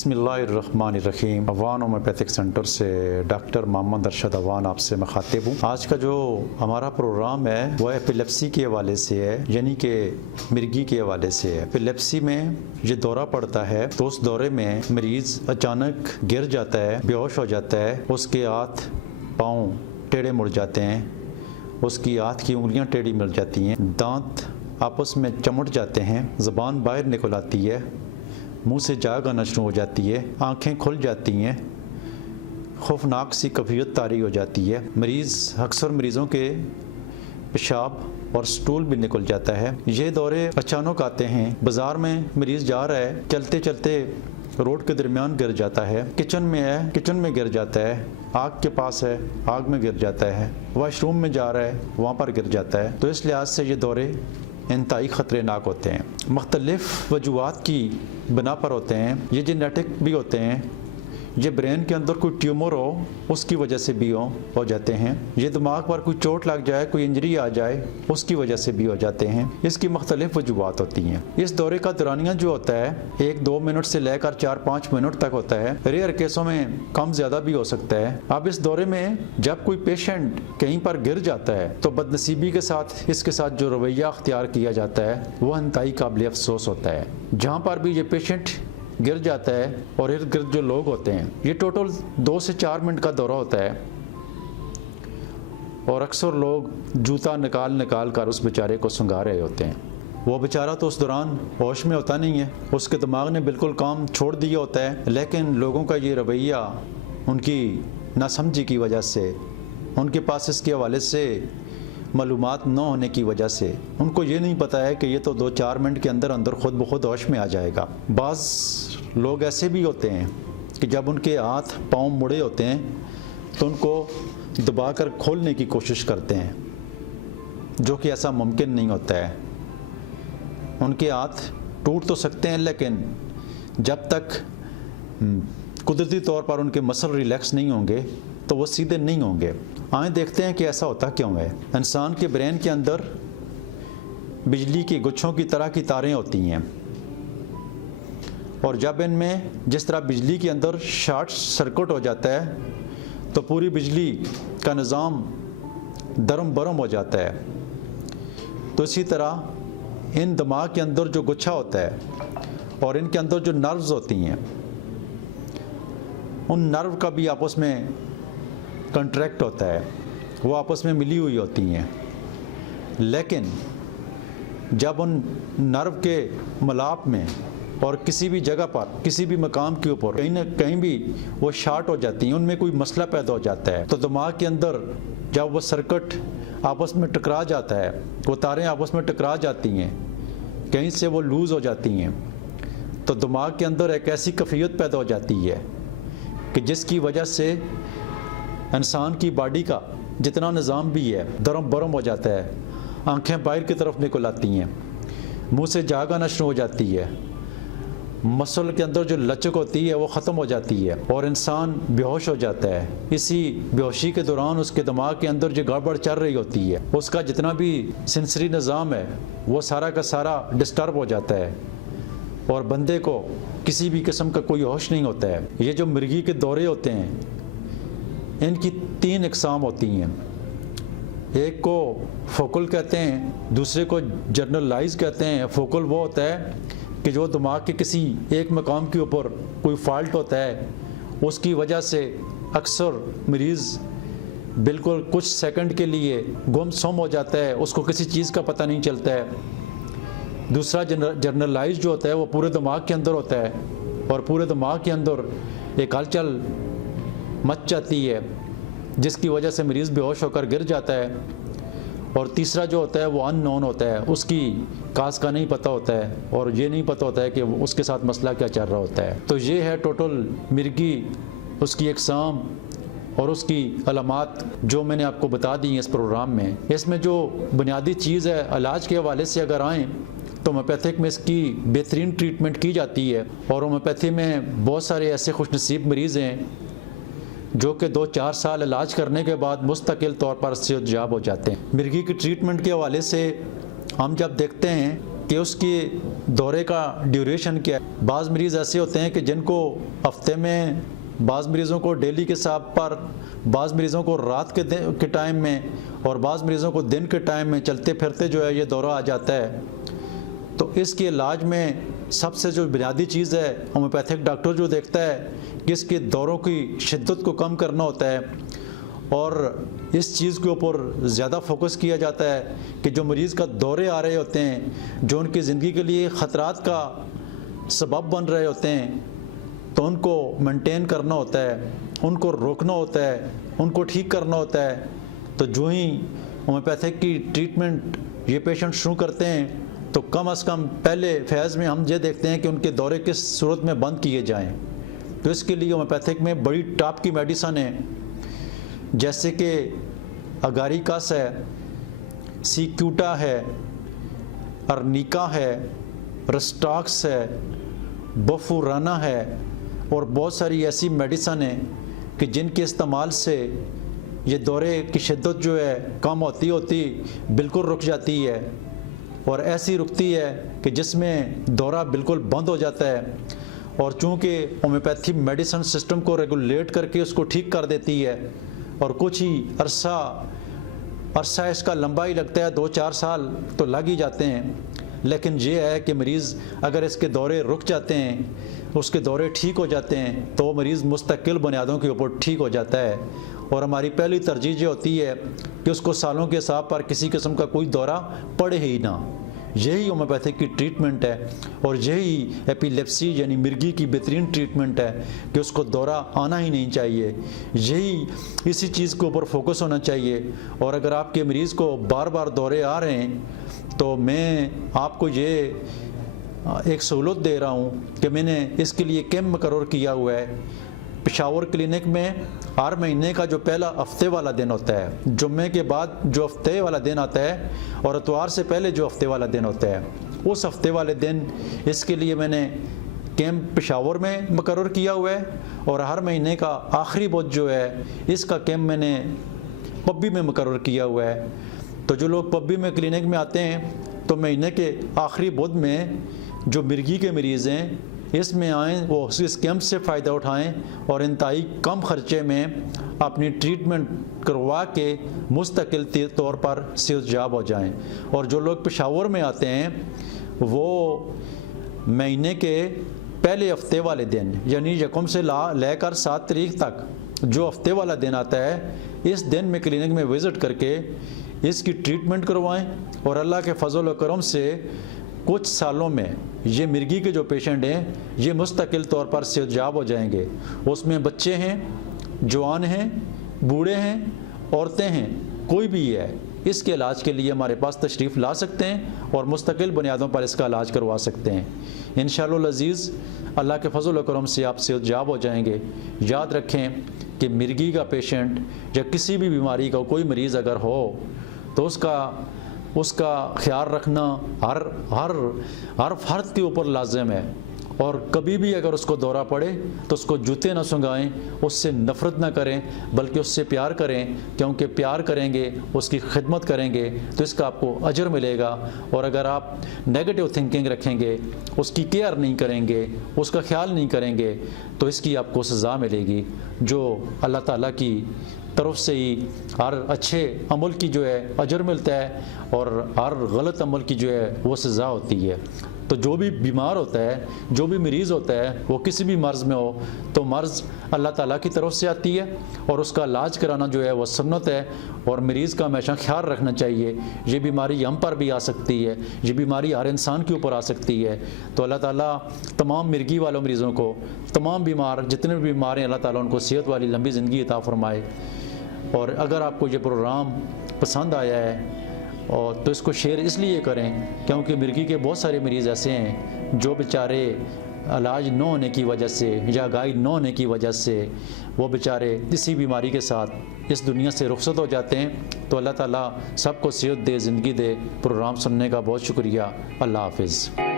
बिस्मिल्लाहिर्रहमानिर्रहीम। Awan homeopathic centre से doctor Mohammad Arshad Awan आपसे मुखातिब हूँ। आज का जो हमारा प्रोग्राम है वह एपिलेप्सी के हवाले से है, यानी कि मिर्गी के हवाले से है। एपिलेप्सी में ये दौरा पड़ता है तो उस दौरे में मरीज़ अचानक गिर जाता है, बेहोश हो जाता है, उसके हाथ पाँव टेढ़े मुड़ जाते हैं, उसकी हाथ की उंगलियां टेढ़ी मिल जाती हैं, दांत आपस में चमट जाते हैं, ज़बान बाहर निकल आती है, मुंह से जाग आना शुरू हो जाती है, आंखें खुल जाती हैं, खौफनाक सी कैफियत तारी हो जाती है। अक्सर मरीज़ों के पेशाब और स्टूल भी निकल जाता है। ये दौरे अचानक आते हैं। बाज़ार में मरीज़ जा रहा है, चलते चलते रोड के दरमियान गिर जाता है, किचन में है, किचन में गिर जाता है, आग के पास है, आग में गिर जाता है, वॉशरूम में जा रहा है, वहाँ पर गिर जाता है। तो इस लिहाज से ये दौरे इंतहाई ख़तरनाक होते हैं। मुख्तलिफ़ वजूहात की बिना पर होते हैं। ये जेनेटिक भी होते हैं, ये ब्रेन के अंदर कोई ट्यूमर हो उसकी वजह से भी हो जाते हैं, ये दिमाग पर कोई चोट लग जाए, कोई इंजरी आ जाए उसकी वजह से भी हो जाते हैं। इसकी मुख्तलिफ़ वजूहात होती हैं। इस दौरे का दौरानिया जो होता है 1-2 मिनट से लेकर 4-5 मिनट तक होता है। रेयर केसों में कम ज़्यादा भी हो सकता है। अब इस दौरे में जब कोई पेशेंट कहीं पर गिर जाता है तो बदनसीबी के साथ इसके साथ जो रवैया अख्तियार किया जाता है वह इंतहाई काबिल अफसोस होता है। जहाँ पर भी ये पेशेंट गिर जाता है और इर्द गिर्द जो लोग होते हैं, ये टोटल 2 से 4 मिनट का दौरा होता है और अक्सर लोग जूता निकाल कर उस बेचारे को सुंघा रहे होते हैं। वो बेचारा तो उस दौरान होश में होता नहीं है, उसके दिमाग ने बिल्कुल काम छोड़ दिया होता है, लेकिन लोगों का ये रवैया उनकी नासमझी की वजह से, उनके पास इसके हवाले से मालूमात न होने की वजह से, उनको ये नहीं पता है कि ये तो 2-4 मिनट के अंदर अंदर खुद ब खुद होश में आ जाएगा। बाज़ लोग ऐसे भी होते हैं कि जब उनके हाथ पाँव मुड़े होते हैं तो उनको दबाकर खोलने की कोशिश करते हैं, जो कि ऐसा मुमकिन नहीं होता है। उनके हाथ टूट तो सकते हैं, लेकिन जब तक कुदरती तौर पर उनके मसल रिलैक्स नहीं होंगे तो वो सीधे नहीं होंगे। आए देखते हैं कि ऐसा होता क्यों है। इंसान के ब्रेन के अंदर बिजली की गुच्छों की तरह की तारें होती हैं और जब इनमें जिस तरह बिजली के अंदर शॉर्ट सर्किट हो जाता है तो पूरी बिजली का निज़ाम दरम बरम हो जाता है। तो इसी तरह इन दिमाग के अंदर जो गुच्छा होता है और इनके अंदर जो नर्व्स होती हैं, उन नर्व का भी आपस में कंट्रैक्ट होता है, वो आपस में मिली हुई होती हैं। लेकिन जब उन नर्व के मिलाप में और किसी भी जगह पर, किसी भी मकाम के ऊपर कहीं ना कहीं भी वो शॉर्ट हो जाती हैं, उनमें कोई मसला पैदा हो जाता है, तो दिमाग के अंदर जब वो सर्किट आपस में टकरा जाता है, वो तारें आपस में टकरा जाती हैं, कहीं से वो लूज़ हो जाती हैं, तो दिमाग के अंदर एक ऐसी कैफियत पैदा हो जाती है कि जिसकी वजह से इंसान की बॉडी का जितना निज़ाम भी है दरम बरम हो जाता है, आंखें बाहर की तरफ निकल आती हैं, मुंह से जाग आना शुरू हो जाती है, मसल के अंदर जो लचक होती है वो ख़त्म हो जाती है और इंसान बेहोश हो जाता है। इसी बेहोशी के दौरान उसके दिमाग के अंदर जो गड़बड़ चल रही होती है, उसका जितना भी सेंसरी निज़ाम है वो सारा का सारा डिस्टर्ब हो जाता है और बंदे को किसी भी किस्म का कोई होश नहीं होता है। ये जो मिर्गी के दौरे होते हैं इनकी 3 इकसाम होती हैं। एक को फोकल कहते हैं, दूसरे को जनरलाइज कहते हैं। फोकल वो होता है कि जो दिमाग के किसी एक मकाम के ऊपर कोई फॉल्ट होता है, उसकी वजह से अक्सर मरीज़ बिल्कुल कुछ सेकंड के लिए गुमसुम हो जाता है, उसको किसी चीज़ का पता नहीं चलता है। दूसरा जनरलाइज जो होता है वो पूरे दिमाग के अंदर होता है और पूरे दिमाग के अंदर एक हलचल मच जाती है जिसकी वजह से मरीज़ बेहोश होकर गिर जाता है। और तीसरा जो होता है वो अननोन होता है, उसकी काज का नहीं पता होता है और ये नहीं पता होता है कि उसके साथ मसला क्या चल रहा होता है। तो ये है टोटल मिर्गी, उसकी इकसाम और उसकी अलामात जो मैंने आपको बता दी हैं इस प्रोग्राम में। इसमें जो बुनियादी चीज़ है, इलाज के हवाले से अगर आएँ तो होम्योपैथिक में इसकी बेहतरीन ट्रीटमेंट की जाती है और होम्योपैथी में बहुत सारे ऐसे खुशनसीब मरीज़ हैं जो कि 2-4 साल इलाज करने के बाद मुस्तकिल तौर पर सेहतयाब हो जाते हैं। मिर्गी की ट्रीटमेंट के हवाले से हम जब देखते हैं कि उसके दौरे का ड्यूरेशन क्या है। बाज़ मरीज़ ऐसे होते हैं कि जिनको हफ्ते में, बाज़ मरीज़ों को डेली के हिसाब पर, बाज़ मरीज़ों को रात के टाइम में और बाज़ मरीज़ों को दिन के टाइम में चलते फिरते जो है ये दौरा आ जाता है। तो इसके इलाज में सबसे जो बुनियादी चीज़ है, होम्योपैथिक डॉक्टर जो देखता है कि इसके दौरों की शिद्दत को कम करना होता है और इस चीज़ के ऊपर ज़्यादा फोकस किया जाता है कि जो मरीज़ का दौरे आ रहे होते हैं, जो उनकी ज़िंदगी के लिए ख़तरात का सबब बन रहे होते हैं, तो उनको मेंटेन करना होता है, उनको रोकना होता है, उनको ठीक करना होता है। तो जो ही होम्योपैथिक की ट्रीटमेंट ये पेशेंट शुरू करते हैं तो कम से कम पहले फेज़ में हम ये देखते हैं कि उनके दौरे किस सूरत में बंद किए जाएं। तो इसके लिए होम्योपैथिक में बड़ी टॉप की मेडिसन है, जैसे कि अगारिकस है, सीक्यूटा है, अर्निका है, रस्टॉक्स है, बफूराना है और बहुत सारी ऐसी मेडिसन हैं कि जिनके इस्तेमाल से ये दौरे की शिद्दत जो है कम होती बिल्कुल रुक जाती है और ऐसी रुकती है कि जिसमें दौरा बिल्कुल बंद हो जाता है। और चूँकि होम्योपैथी मेडिसिन सिस्टम को रेगुलेट करके उसको ठीक कर देती है और कुछ ही अरसा इसका लंबा ही लगता है, 2-4 साल तो लग ही जाते हैं। लेकिन ये है कि मरीज़ अगर इसके दौरे रुक जाते हैं, उसके दौरे ठीक हो जाते हैं, तो वो मरीज़ मुस्तकिल बुनियादों के ऊपर ठीक हो जाता है। और हमारी पहली तरजीह ये होती है कि उसको सालों के हिसाब पर किसी किस्म का कोई दौरा पड़े ही ना। यही होम्योपैथिक की ट्रीटमेंट है और यही एपिलेप्सी यानी मिर्गी की बेहतरीन ट्रीटमेंट है कि उसको दौरा आना ही नहीं चाहिए। यही इसी चीज़ के ऊपर फोकस होना चाहिए। और अगर आपके मरीज़ को बार बार दौरे आ रहे हैं तो मैं आपको ये एक सहूलत दे रहा हूँ कि मैंने इसके लिए कैंप मुकर्रर किया हुआ है। पेशावर क्लिनिक में हर महीने का जो पहला हफ्ते वाला दिन होता है, जुम्मे के बाद जो हफ्ते वाला दिन आता है और इतवार से पहले जो हफ्ते वाला दिन होता है, उस हफ्ते वाले दिन इसके लिए मैंने कैंप पेशावर में मुकर्रर किया हुआ है। और हर महीने का आखिरी बुध जो है इसका कैंप मैंने पब्बी में मुकर्रर किया हुआ है। तो जो लोग पब्बी में क्लिनिक में आते हैं तो महीने के आखिरी बुध में जो मिर्गी के मरीज़ हैं इसमें आएँ, वो इस कैंप से फ़ायदा उठाएं और इंतहाई कम ख़र्चे में अपनी ट्रीटमेंट करवा के मुस्तकिल तौर पर सेहतयाब हो जाएं। और जो लोग पेशावर में आते हैं वो महीने के पहले हफ्ते वाले दिन यानी यकम से लेकर 7 तारीख तक जो हफ्ते वाला दिन आता है, इस दिन में क्लिनिक में विज़िट करके इसकी ट्रीटमेंट करवाएं। और अल्लाह के फजल व करम से कुछ सालों में ये मिर्गी के जो पेशेंट हैं ये मुस्तकिल तौर पर सेहतयाब हो जाएंगे। उसमें बच्चे हैं, जवान हैं, बूढ़े हैं, औरतें हैं, कोई भी है, इसके इलाज के लिए हमारे पास तशरीफ़ ला सकते हैं और मुस्तकिल बुनियादों पर इसका इलाज करवा सकते हैं। इंशाअल्लाह अज़ीज़ अल्लाह के फजल व करम से आप सेहतयाब हो जाएंगे। याद रखें कि मिर्गी का पेशेंट या किसी भी बीमारी का कोई मरीज़ अगर हो तो उसका ख्याल रखना हर फ़र्द के ऊपर लाज़िम है। और कभी भी अगर उसको दौरा पड़े तो उसको जूते न सुंघाएं, उससे नफ़रत ना करें, बल्कि उससे प्यार करें, क्योंकि प्यार करेंगे, उसकी खिदमत करेंगे तो इसका आपको अजर मिलेगा। और अगर आप नेगेटिव थिंकिंग रखेंगे, उसकी केयर नहीं करेंगे, उसका ख्याल नहीं करेंगे तो इसकी आपको सज़ा मिलेगी, जो अल्लाह ताला की तरफ से ही हर अच्छे अमल की जो है अजर मिलता है और हर गलत अमल की जो है वो सज़ा होती है। तो जो भी बीमार होता है, जो भी मरीज़ होता है, वो किसी भी मर्ज़ में हो तो मर्ज़ अल्लाह ताला की तरफ से आती है और उसका इलाज कराना जो है वो सुन्नत है। और मरीज़ का हमेशा ख्याल रखना चाहिए, ये बीमारी हम पर भी आ सकती है, ये बीमारी हर इंसान के ऊपर आ सकती है। तो अल्लाह ताला तमाम मिर्गी वालों मरीज़ों को, तमाम बीमार जितने भी बीमार हैं, अल्लाह ताला उनको सेहत वाली लंबी ज़िंदगी अता फ़रमाए। और अगर आपको ये प्रोग्राम पसंद आया है और तो इसको शेयर इसलिए करें क्योंकि मिर्गी के बहुत सारे मरीज़ ऐसे हैं जो बेचारे इलाज न होने की वजह से या गाइड न होने की वजह से वो बेचारे इसी बीमारी के साथ इस दुनिया से रुखसत हो जाते हैं। तो अल्लाह ताला सबको सेहत दे, ज़िंदगी दे। प्रोग्राम सुनने का बहुत शुक्रिया। अल्लाह हाफ़िज़।